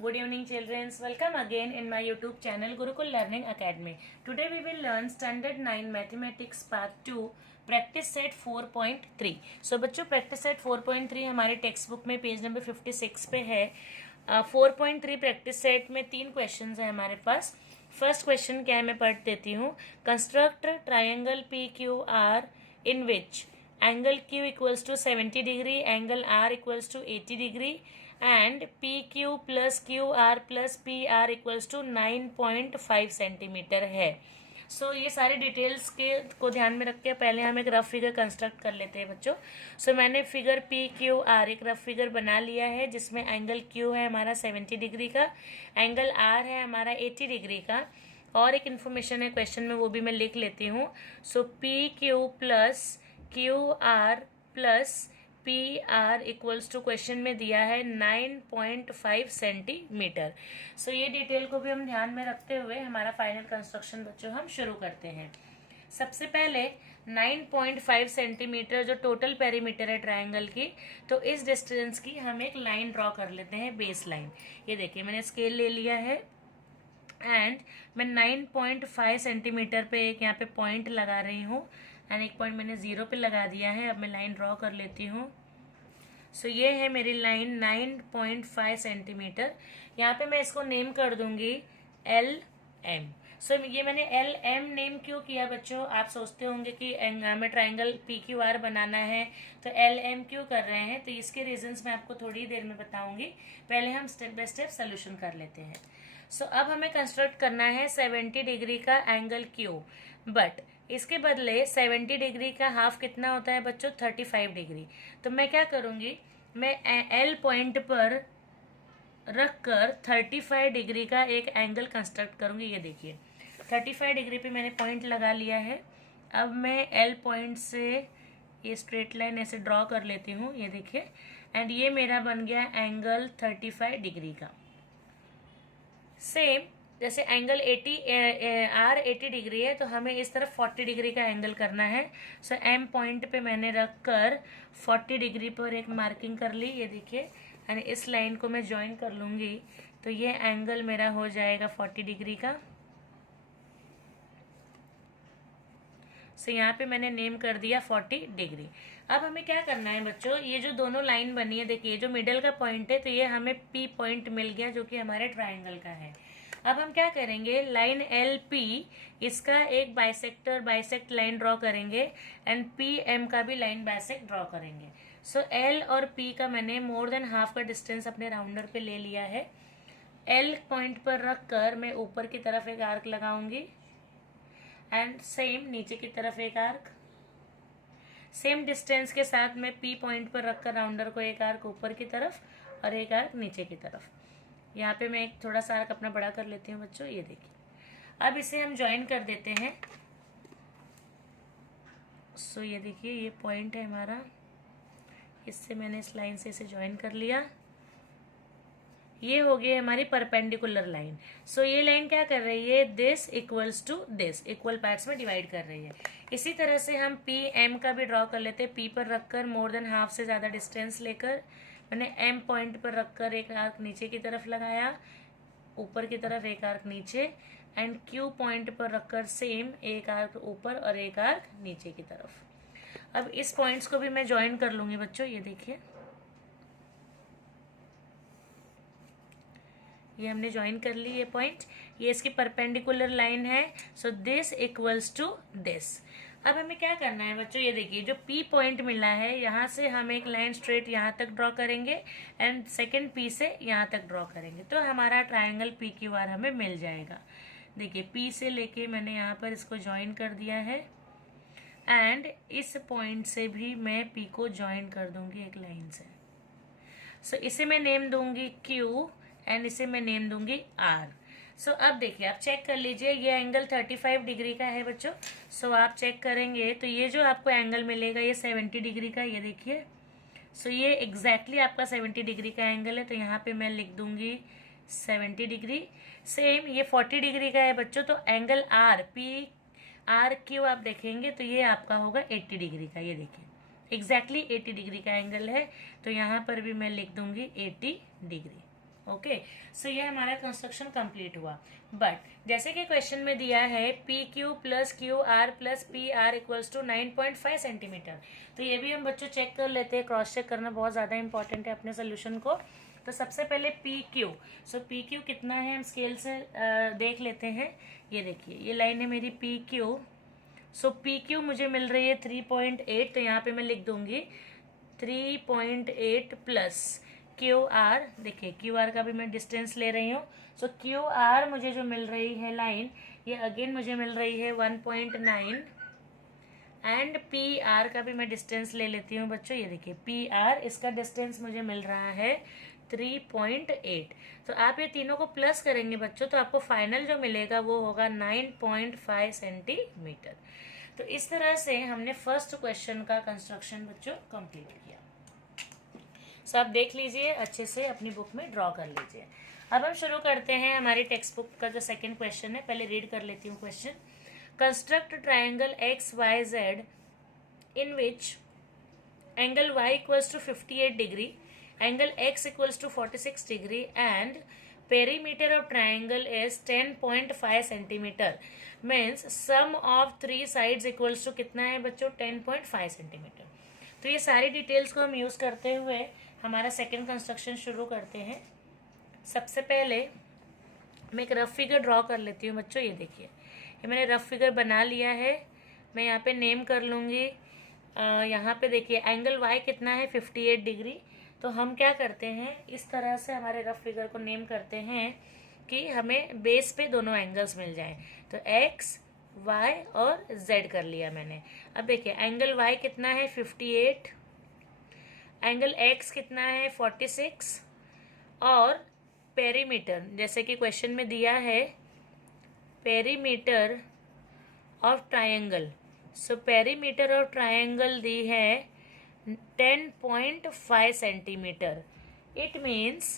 Good evening children. Welcome again in my YouTube channel Gurukul Learning Academy. Today we will learn Standard 9 Mathematics Part 2 Practice Set 4.3. So बच्चों Practice Set 4.3 हमारे text book में page number 56 पे है. 4.3 practice set में 3 question है हमारे पास. First question क्या है मैं पढ़ देती हूँ. Construct triangle P Q R in which angle Q equals to 70 degree, angle R equals to 80 degree and PQ plus QR plus PR equals to 9.5 centimetre है. सो ये सारे डिटेल्स के को ध्यान में रख के पहले हम एक रफ फिगर कंस्ट्रक्ट कर लेते हैं बच्चों. सो मैंने फिगर PQR एक रफ फिगर बना लिया है जिसमें एंगल Q है हमारा 70 डिग्री का, एंगल R है हमारा 80 डिग्री का. और एक इन्फॉर्मेशन है क्वेश्चन में वो भी मैं लिख लेती हूँ. So PQ plus QR plus PR equals to question में दिया है 9.5 सेंटीमीटर. सो ये डिटेल को भी हम ध्यान में रखते हुए हमारा फाइनल कंस्ट्रक्शन बच्चों हम शुरू करते हैं. सबसे पहले 9.5 सेंटीमीटर जो टोटल पेरीमीटर है ट्रायंगल की, तो इस डिस्टेंस की हम एक लाइन ड्रॉ कर लेते हैं, बेस लाइन. ये देखिए मैंने स्केल ले लिया है एंड मैं 9.5 सेंटीमीटर पे एक यहाँ पे पॉइंट लगा रही हूँ एंड एक पॉइंट मैंने 0 पे लगा दिया है. अब मैं लाइन ड्रॉ कर लेती हूँ. सो ये है मेरी लाइन 9.5 सेंटीमीटर. यहाँ पे मैं इसको नेम कर दूंगी LM. सो ये मैंने LM नेम क्यों किया बच्चों, आप सोचते होंगे कि हमें ट्राइंगल PQR बनाना है तो LM क्यों कर रहे हैं. तो इसके रीजंस मैं आपको थोड़ी देर में बताऊंगी. पहले हम स्टेप बाय स्टेप सोल्यूशन कर लेते हैं. सो अब हमें कंस्ट्रक्ट करना है 70 डिग्री का एंगल Q, बट इसके बदले 70 डिग्री का हाफ कितना होता है बच्चों, 35 डिग्री. तो मैं क्या करूंगी, मैं L पॉइंट पर रखकर 35 डिग्री का एक एंगल कंस्ट्रक्ट करूंगी. ये देखिए 35 डिग्री पे मैंने पॉइंट लगा लिया है. अब मैं L पॉइंट से ये स्ट्रेट लाइन ऐसे ड्रॉ कर लेती हूँ. ये देखिए एंड ये मेरा बन गया एंगल 35 डिग्री का. सेम जैसे एंगल 80 डिग्री है तो हमें इस तरफ 40 डिग्री का एंगल करना है. सो M पॉइंट पे मैंने रखकर 40 डिग्री पर एक मार्किंग कर ली. ये देखिए एंड इस लाइन को मैं ज्वाइन कर लूंगी तो ये एंगल मेरा हो जाएगा 40 डिग्री का. सो यहाँ पे मैंने नेम कर दिया 40 डिग्री. अब हमें क्या करना है बच्चों, ये जो दोनों लाइन बनी है देखिए जो मिडल का पॉइंट है तो ये हमें P पॉइंट मिल गया जो कि हमारे ट्राइंगल का है. अब हम क्या करेंगे, लाइन LP इसका एक बाइसेक्ट लाइन ड्रॉ करेंगे एंड PM का भी लाइन बाइसेक्ट ड्रॉ करेंगे. सो L और P का मैंने मोर देन हाफ का डिस्टेंस अपने राउंडर पे ले लिया है. L पॉइंट पर रखकर मैं ऊपर की तरफ एक आर्क लगाऊंगी एंड सेम नीचे की तरफ एक आर्क. सेम डिस्टेंस के साथ मैं P पॉइंट पर रखकर राउंडर को एक आर्क ऊपर की तरफ और एक आर्क नीचे की तरफ. यहाँ पे मैं एक थोड़ा सा आर्क अपना बड़ा कर लेती हूँ बच्चों. ये देखिए अब इसे हम ज्वाइन कर देते हैं. सो ये देखिए ये पॉइंट है हमारा, इससे मैंने इस लाइन से इसे ज्वाइन कर लिया. ये हो गई हमारी परपेंडिकुलर लाइन. सो ये लाइन क्या कर रही है, this equals to this, equal parts में डिवाइड कर रही है. इसी तरह से हम PM का भी ड्रॉ कर लेते हैं. P पर रखकर मोर देन हाफ से ज्यादा डिस्टेंस लेकर मैंने M पॉइंट पर रखकर एक आर्क नीचे की तरफ लगाया, ऊपर की तरफ एक आर्क नीचे एंड Q पॉइंट पर रखकर सेम एक आर्क ऊपर और एक आर्क नीचे की तरफ. अब इस पॉइंट्स को भी मैं ज्वाइन कर लूंगी बच्चों. ये देखिए ये हमने ज्वाइन कर ली ये पॉइंट, ये इसकी परपेंडिकुलर लाइन है. So this equals to this. अब हमें क्या करना है बच्चों, ये देखिए जो P पॉइंट मिला है यहाँ से हम एक लाइन स्ट्रेट यहाँ तक ड्रॉ करेंगे एंड सेकेंड P से यहाँ तक ड्रॉ करेंगे तो हमारा ट्राइंगल PQR हमें मिल जाएगा. देखिए P से लेके मैंने यहाँ पर इसको ज्वाइन कर दिया है एंड इस पॉइंट से भी मैं P को ज्वाइन कर दूंगी एक लाइन से. सो इसे मैं नेम दूंगी Q एंड इसे मैं नेम दूंगी R. सो अब देखिए आप चेक कर लीजिए ये एंगल 35 डिग्री का है बच्चों. सो आप चेक करेंगे तो ये जो आपको एंगल मिलेगा ये 70 डिग्री का. ये देखिए सो ये एग्जैक्टली आपका 70 डिग्री का एंगल है तो यहाँ पे मैं लिख दूंगी 70 डिग्री. सेम ये 40 डिग्री का है बच्चों तो एंगल PRQ आप देखेंगे तो ये आपका होगा 80 डिग्री का. ये देखिए एग्जैक्टली 80 डिग्री का एंगल है तो यहाँ पर भी मैं लिख दूंगी 80 डिग्री. ओके, सो ये हमारा कंस्ट्रक्शन कंप्लीट हुआ। बट जैसे कि क्वेश्चन में दिया है P Q plus Q R plus P R equals to 9.5 centimetre, तो ये भी हम बच्चों चेक कर लेते हैं। क्रॉस चेक करना बहुत ज़्यादा इंपॉर्टेंट है अपने सोल्यूशन को। तो सबसे पहले पी क्यू, सो पी क्यू कितना है हम स्केल से देख लेते हैं। ये देखिए ये लाइन है मेरी पी क्यू। सो पी क्यू मुझे मिल रही है 3.8, तो यहाँ पे मैं लिख दूंगी 3.8 प्लस क्यू आर। देखिए क्यू आर का भी मैं डिस्टेंस ले रही हूँ। सो क्यू आर मुझे जो मिल रही है लाइन, ये अगेन मुझे मिल रही है 1.9 एंड पी आर का भी मैं डिस्टेंस ले लेती हूँ बच्चों। ये देखिए पी आर, इसका डिस्टेंस मुझे मिल रहा है 3.8। तो आप ये तीनों को प्लस करेंगे बच्चों तो आपको फाइनल जो मिलेगा वो होगा 9.5 सेंटीमीटर। तो इस तरह से हमने फर्स्ट क्वेश्चन का कंस्ट्रक्शन बच्चों कंप्लीट किया। सो आप देख लीजिए अच्छे से, अपनी बुक में ड्रॉ कर लीजिए। अब हम शुरू करते हैं हमारी टेक्स्ट बुक का जो सेकंड क्वेश्चन है। पहले रीड कर लेती हूँ question. Construct triangle X Y Z in which angle y equals to 58 degree, angle x equals to 46 degree and perimeter of triangle is 10.5 centimetre. Means sum of 3 sides equals to कितना है बच्चों 10.5 centimetre. तो ये सारी details को हम use करते हुए हमारा सेकंड कंस्ट्रक्शन शुरू करते हैं। सबसे पहले मैं एक रफ फिगर ड्रॉ कर लेती हूँ बच्चों। ये देखिए ये मैंने रफ फिगर बना लिया है। मैं यहाँ पे नेम कर लूँगी। यहाँ पे देखिए एंगल y कितना है 58 डिग्री। तो हम क्या करते हैं, इस तरह से हमारे रफ फिगर को नेम करते हैं कि हमें बेस पे दोनों एंगल्स मिल जाएं। तो x, y और z कर लिया मैंने। अब देखिए एंगल y कितना है 58, एंगल x कितना है 46 और पेरीमीटर जैसे कि क्वेश्चन में दिया है perimeter of triangle. So perimeter of triangle दी है 10.5 centimetre. It means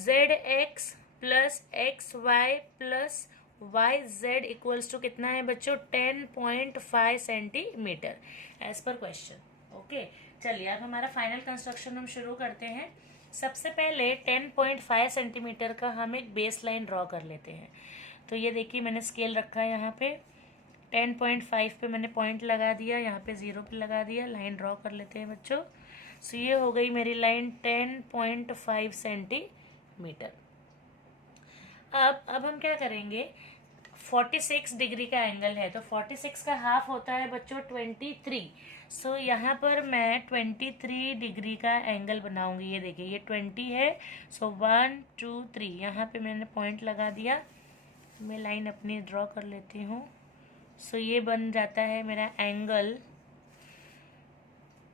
zx plus xy plus yz equals to कितना है बच्चों 10.5 centimetre as per question. Okay, चलिए अब हमारा फाइनल कंस्ट्रक्शन हम शुरू करते हैं। सबसे पहले 10.5 सेंटीमीटर का हम एक बेस लाइन ड्रॉ कर लेते हैं। तो ये देखिए मैंने स्केल रखा है यहाँ पे 10.5 पे मैंने पॉइंट लगा दिया, यहाँ पे 0 पे लगा दिया। लाइन ड्रॉ कर लेते हैं बच्चों। सो ये हो गई मेरी लाइन 10.5 सेंटीमीटर। अब हम क्या करेंगे, 46 डिग्री का एंगल है तो 46 का हाफ होता है बच्चों 23। सो यहाँ पर मैं 23 डिग्री का एंगल बनाऊंगी। ये देखिए ये 20 है। सो 1 2 3 यहाँ पे मैंने पॉइंट लगा दिया। मैं लाइन अपनी ड्रॉ कर लेती हूँ। सो ये बन जाता है मेरा एंगल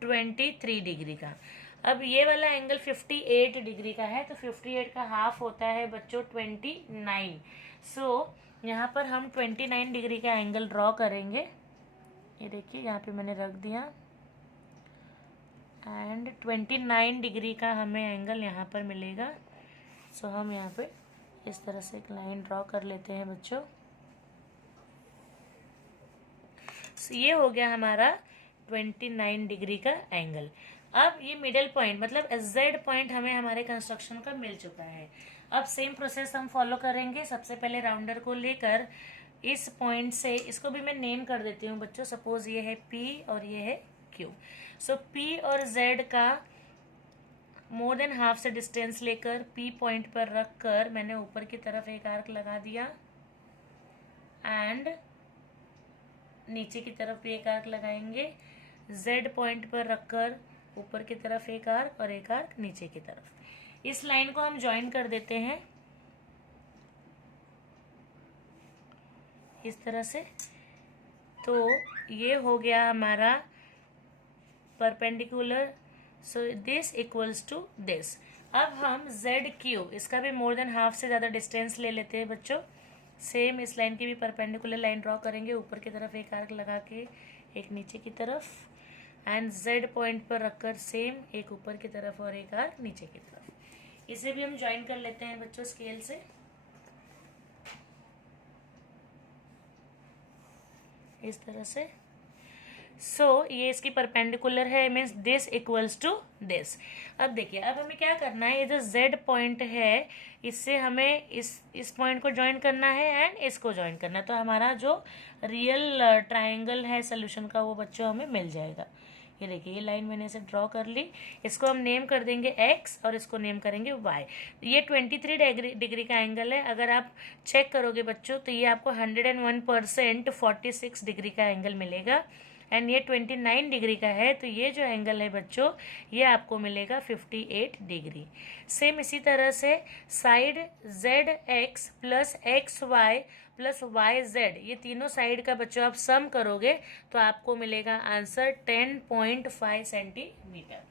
23 डिग्री का। अब ये वाला एंगल 58 डिग्री का है तो 58 का हाफ होता है बच्चों 29। सो यहाँ पर हम 29 डिग्री का एंगल ड्रॉ करेंगे। ये देखिए यहाँ पे मैंने रख दिया एंड 29 डिग्री का हमें एंगल यहाँ पर मिलेगा। सो हम यहाँ पे इस तरह से एक लाइन ड्रॉ कर लेते हैं बच्चों। ये हो गया हमारा 29 डिग्री का एंगल। अब ये मिडल पॉइंट मतलब Z पॉइंट हमें हमारे कंस्ट्रक्शन का मिल चुका है। अब सेम प्रोसेस हम फॉलो करेंगे। सबसे पहले राउंडर को लेकर इस पॉइंट से, इसको भी मैं नेम कर देती हूँ बच्चों। सपोज ये है P और ये है Q। सो P और Z का मोर देन हाफ से डिस्टेंस लेकर P पॉइंट पर रख कर मैंने ऊपर की तरफ एक आर्क लगा दिया एंड नीचे की तरफ भी एक आर्क लगाएंगे। Z पॉइंट पर रखकर ऊपर की तरफ एक आर्क और एक आर्क नीचे की तरफ। इस लाइन को हम ज्वाइन कर देते हैं इस तरह से। तो ये हो गया हमारा perpendicular. So this equals to this. अब हम ZQ इसका भी मोर देन हाफ से ज़्यादा डिस्टेंस ले लेते हैं बच्चों। सेम इस लाइन की भी परपेंडिकुलर लाइन ड्रॉ करेंगे, ऊपर की तरफ एक आर्क लगा के एक नीचे की तरफ एंड Z पॉइंट पर रखकर सेम एक ऊपर की तरफ और एक आर्क नीचे की तरफ। इसे भी हम ज्वाइन कर लेते हैं बच्चों स्केल से। इस तरह से। सो ये इसकी परपेंडिकुलर है, means this equals to this. अब देखिए, अब हमें क्या करना है, ये जो z पॉइंट है इससे हमें इस पॉइंट को ज्वाइन करना है एंड इसको ज्वाइन करना है, तो हमारा जो रियल ट्राइंगल है सोल्यूशन का वो बच्चों हमें मिल जाएगा। ये देखिए, ये लाइन मैंने इसे ड्रॉ कर ली, इसको हम नेम कर देंगे x और इसको नेम करेंगे y। ये 23 डिग्री का एंगल है। अगर आप चेक करोगे बच्चों तो ये आपको 101% 46 डिग्री का एंगल मिलेगा, एंड ये 29 डिग्री का है, तो ये जो एंगल है बच्चों ये आपको मिलेगा 58 डिग्री। सेम इसी तरह से side ZX plus XY plus YZ, ये तीनों साइड का बच्चों आप सम करोगे तो आपको मिलेगा आंसर 10.5 सेंटीमीटर।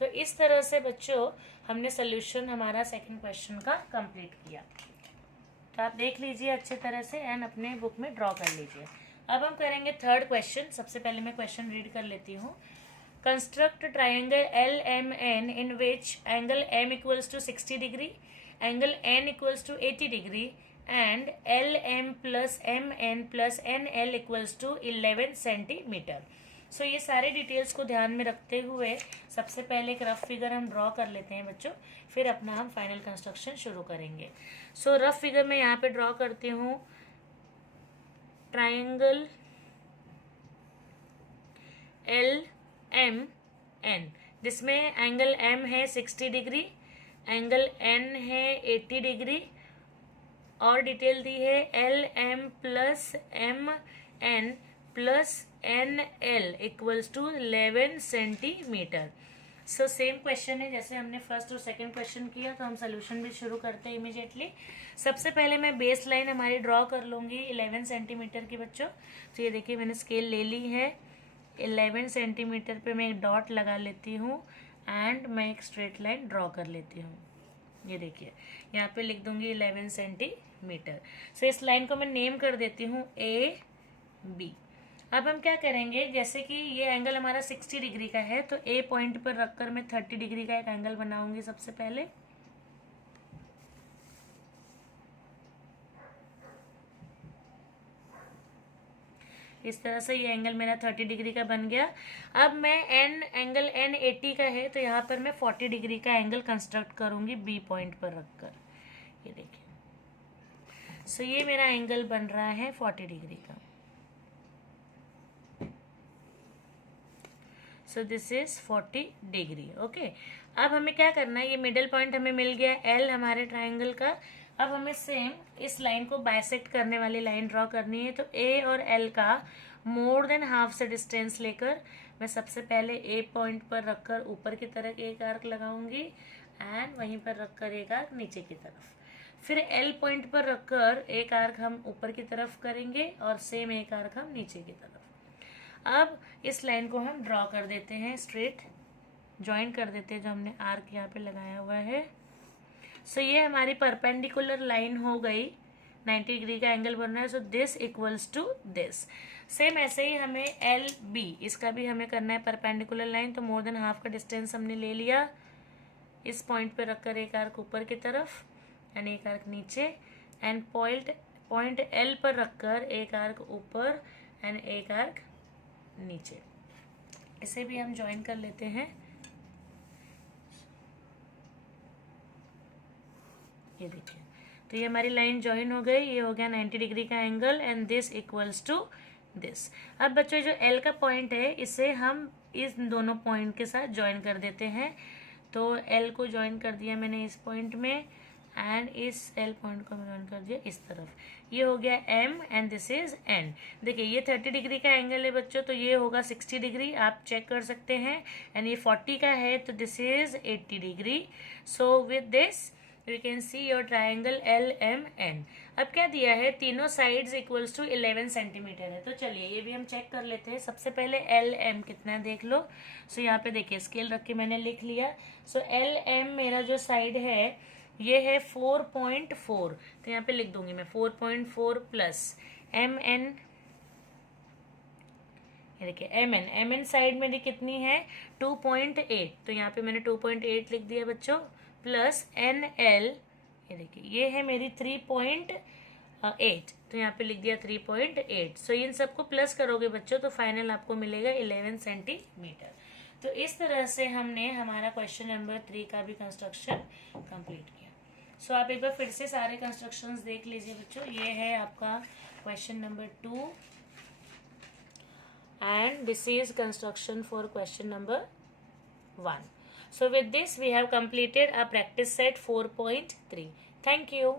तो इस तरह से बच्चों हमने सोल्यूशन हमारा सेकंड क्वेश्चन का कंप्लीट किया। तो आप देख लीजिए अच्छे तरह से एंड अपने बुक में ड्रॉ कर लीजिए। अब हम करेंगे थर्ड क्वेश्चन। सबसे पहले मैं क्वेश्चन रीड कर लेती हूँ। Construct triangle LMN in which angle M equals to 60 degree, angle N equals to 80 degree and LM plus MN plus NL equals to 11 centimetre. So ये सारे डिटेल्स को ध्यान में रखते हुए सबसे पहले एक रफ फिगर हम ड्रॉ कर लेते हैं बच्चों, फिर अपना हम फाइनल कंस्ट्रक्शन शुरू करेंगे। सो रफ फिगर में यहाँ पे ड्रॉ करती हूँ ट्राइंगल LMN, जिसमें एंगल M है 60 डिग्री, एंगल N है 80 डिग्री, और डिटेल दी है LM plus MN plus NL equals to 11 centimetre. So same question है जैसे हमने फर्स्ट और सेकंड क्वेश्चन किया, तो हम सोल्यूशन भी शुरू करते हैं इमीडिएटली। सबसे पहले मैं बेस लाइन हमारी ड्रॉ कर लूँगी 11 सेंटीमीटर की बच्चों। तो ये देखिए मैंने स्केल ले ली है, 11 सेंटीमीटर पे मैं एक डॉट लगा लेती हूँ एंड मैं एक स्ट्रेट लाइन ड्रॉ कर लेती हूँ। ये देखिए यहाँ पे लिख दूंगी 11 सेंटीमीटर। सो इस लाइन को मैं नेम कर देती हूँ AB। अब हम क्या करेंगे, जैसे कि ये एंगल हमारा 60 डिग्री का है, तो A पॉइंट पर रखकर मैं 30 डिग्री का एक एंगल बनाऊंगी सबसे पहले। इस तरह से ये एंगल मेरा 30 डिग्री का बन गया। अब मैं एंगल N 80 का है, तो यहाँ पर मैं 40 डिग्री का एंगल कंस्ट्रक्ट करूंगी B पॉइंट पर रखकर। ये देखिए, सो ये मेरा एंगल बन रहा है 40 डिग्री का। So this is 40 degree. Okay, अब हमें क्या करना है, ये मिडिल पॉइंट हमें मिल गया L हमारे ट्राइंगल का। अब हमें सेम इस लाइन को बाइसेक्ट करने वाली लाइन ड्रॉ करनी है, तो A और L का मोर देन हाफ से डिस्टेंस लेकर मैं सबसे पहले A पॉइंट पर रखकर ऊपर की तरफ एक आर्क लगाऊंगी एंड वहीं पर रखकर एक आर्क नीचे की तरफ। फिर L पॉइंट पर रखकर एक आर्क हम ऊपर की तरफ करेंगे और सेम एक आर्क हम नीचे की तरफ। अब इस लाइन को हम ड्रॉ कर देते हैं, स्ट्रेट ज्वाइन कर देते हैं जो हमने आर्क यहाँ पे लगाया हुआ है। सो ये हमारी परपेंडिकुलर लाइन हो गई, 90 डिग्री का एंगल बन रहा है। So this equals to this. Same ऐसे ही हमें LB, इसका भी हमें करना है परपेंडिकुलर लाइन, तो मोर देन हाफ का डिस्टेंस हमने ले लिया। इस पॉइंट पे रखकर एक आर्क ऊपर की तरफ एंड एक आर्क नीचे, एंड पॉइंट L पर रखकर एक आर्क ऊपर एंड एक आर्क नीचे। इसे भी हम ज्वाइन कर लेते हैं। ये देखिए, तो ये हमारी लाइन ज्वाइन हो गई, ये हो गया 90 डिग्री का angle and this equals to this. अब बच्चों जो L का पॉइंट है इसे हम इस दोनों पॉइंट के साथ ज्वाइन कर देते हैं। तो L को ज्वाइन कर दिया मैंने इस पॉइंट में एंड इस L पॉइंट को मैं ज्वाइन कर दिया इस तरफ। ये हो गया M and this is N। देखिए ये 30 डिग्री का एंगल है बच्चों, तो ये होगा 60 डिग्री, आप चेक कर सकते हैं। एंड ये 40 का है, तो this is 80 degree. So with this you can see your triangle LMN। अब क्या दिया है, तीनों साइड्स इक्वल्स टू 11 सेंटीमीटर है। तो चलिए ये भी हम चेक कर लेते हैं। सबसे पहले LM कितना है देख लो। सो यहाँ पे देखिए स्केल रख के मैंने लिख लिया। सो LM मेरा जो साइड है ये है 4.4, तो यहाँ पे लिख दूंगी मैं 4.4 प्लस MN। ये देखिए MN साइड मेरी कितनी है 2.8, तो यहाँ पे मैंने 2.8 लिख दिया बच्चों, प्लस NL। ये देखिए ये है मेरी 3.5 8, तो यहाँ पे लिख दिया 3.8। सो इन सबको प्लस करोगे बच्चों तो फाइनल आपको मिलेगा 11 सेंटीमीटर। तो इस तरह से हमने हमारा क्वेश्चन नंबर 3 का भी कंस्ट्रक्शन कंप्लीट किया। सो आप एक बार फिर से सारे कंस्ट्रक्शंस देख लीजिए बच्चों। ये है आपका question number 2 and this is construction for question number 1. So with this we have completed our practice set 4.3. Thank you.